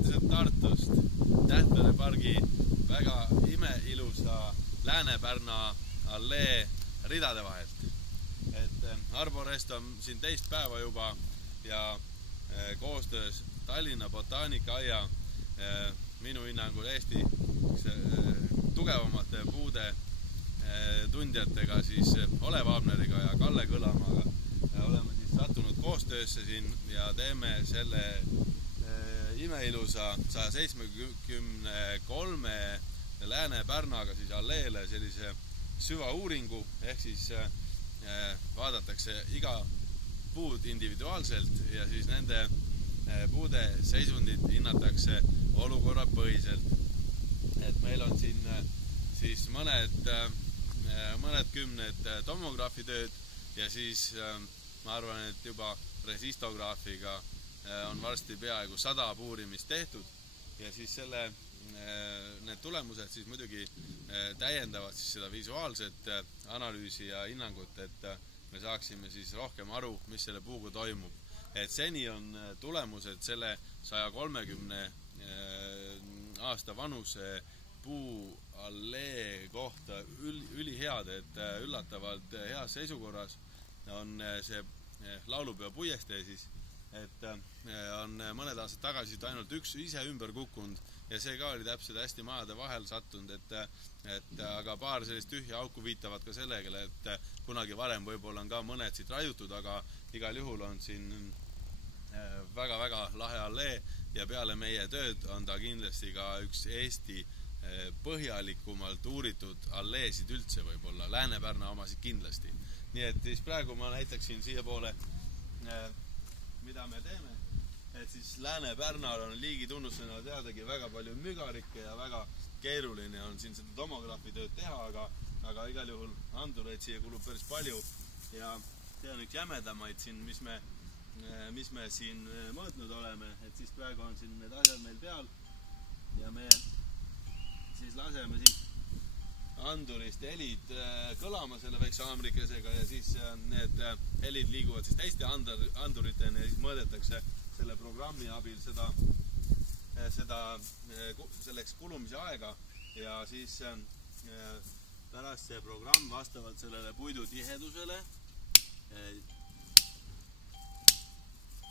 põhimõtteliselt Tartust Tähtede pargi väga imeilusa Lääne-Pärna allee ridade vahelt. Arborest on siin teist päeva juba ja koostöös Tallinna Botaanikaaia minu hinnangul Eesti tugevamate puude tundjatega siis Olev Abneriga ja Kalle Kõlamaga oleme siis sattunud koostöösse siin ja teeme selle imeilusa 173 Lääne-Pärnaga siis alleele sellise süvauuringu ehk siis vaadatakse iga puud individuaalselt ja siis nende puude seisundit hinnatakse olukorrapõhiselt. Et meil on siin siis mõned kümned tomograafitööd ja siis ma arvan, et juba resistograafiga on varsti peaaegu 100 puurimist tehtud ja siis need tulemused siis muidugi täiendavad siis seda visuaalset analüüsi ja hinnangut, et me saaksime siis rohkem aru, mis selle puuga toimub. Et seni on tulemused selle 130 aasta vanuse puuallee kohta ülihead, et üllatavalt heas seisukorras on see laulupeo puiestee siis, et on mõned aastad tagasi ainult üks ise ümber kukkunud ja see ka oli täpselt hästi majade vahel sattunud, aga paar sellist tühja auku viitavad ka sellega, et kunagi varem võib-olla on ka mõned siit raiutud, aga igal juhul on siin väga-väga lahe allee ja peale meie tööd on ta kindlasti ka üks Eesti põhjalikumalt uuritud alleesid üldse võib-olla, Lääne-Pärna omasid kindlasti. Nii et siis praegu ma näitaksin siia poole, mida me teeme. Et siis Lääne-Pärnal on liigitunnustena teadagi väga palju mügarikke ja väga keeruline on siin seda tomograafitööd teha, aga igal juhul andureid siia kulub päris palju ja see on üks jämedamaid siin, mis me siin mõõtnud oleme, et siis praegu on siin need asjad meil peal ja me siis laseme siit andurist helid kõlama selle väikse haamrikesega ja siis need helid liiguvad siis teiste anduritena ja siis mõõdetakse selle programmi abil selleks kulumise aega ja siis pärast see programm vastavalt sellele puidu tihedusele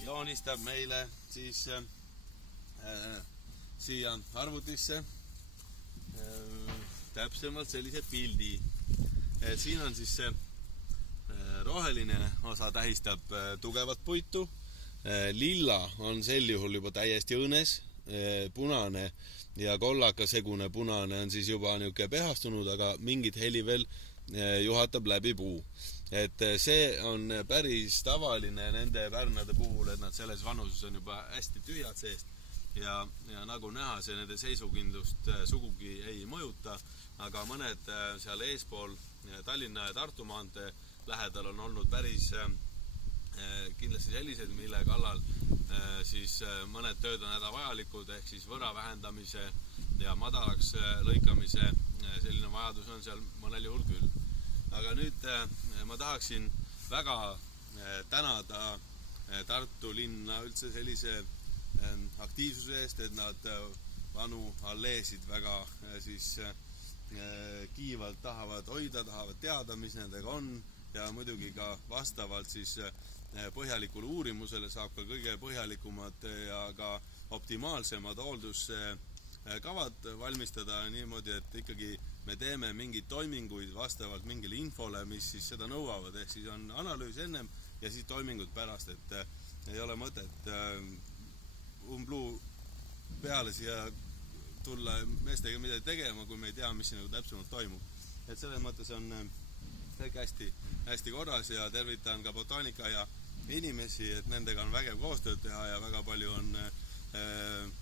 joonistab meile siis siia arvutisse täpsemalt sellise pildi. Et siin on siis see roheline osa tähistab tugevat puitu, lilla on sel juhul juba täiesti õõnes, punane ja kollakasegune punane on siis juba niuke pehastunud, aga mingit heli veel juhatab läbi puu. Et see on päris tavaline nende pärnade puhul, et nad selles vanuses on juba hästi tühjad seest ja nagu näha, see nende seisukindlust sugugi ei mõjuta, aga mõned seal eespool Tallinna ja Tartu maantee lähedal on olnud päris kindlasti sellised, mille kallal siis mõned tööd on hädavajalikud, ehk siis võra vähendamise ja madalaks lõikamise selline vajadus on seal mõnel juhul küll. Aga nüüd ma tahaksin väga tänada Tartu linna üldse sellise aktiivsuse eest, et nad vanu alleesid väga siis kiivalt tahavad hoida, tahavad teada, mis nendega on ja muidugi ka vastavalt siis põhjalikule uurimusele saab ka kõige põhjalikumad ja ka optimaalsemad hoolduskavad valmistada niimoodi, et ikkagi me teeme mingeid toiminguid vastavalt mingile infole, mis siis seda nõuavad, ehk siis on analüüs ennem ja siis toimingud pärast, et ei ole mõtet umbluu peale siia tulla meestega midagi tegema, kui me ei tea, mis siin täpsemalt toimub. Et selles mõttes on kõik hästi korras ja tervitan ka Botaanikaaia inimesi, et nendega on vägev koostööd teha ja väga palju on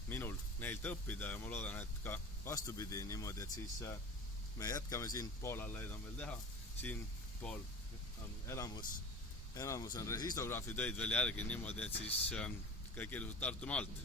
minul neilt õppida ja ma loodan, et ka vastupidi niimoodi, et siis me jätkame siin, pool alleid on veel teha, siin pool on enamus on resistograafi töid veel järgi niimoodi, et siis kõik ilusad Tartu maalt.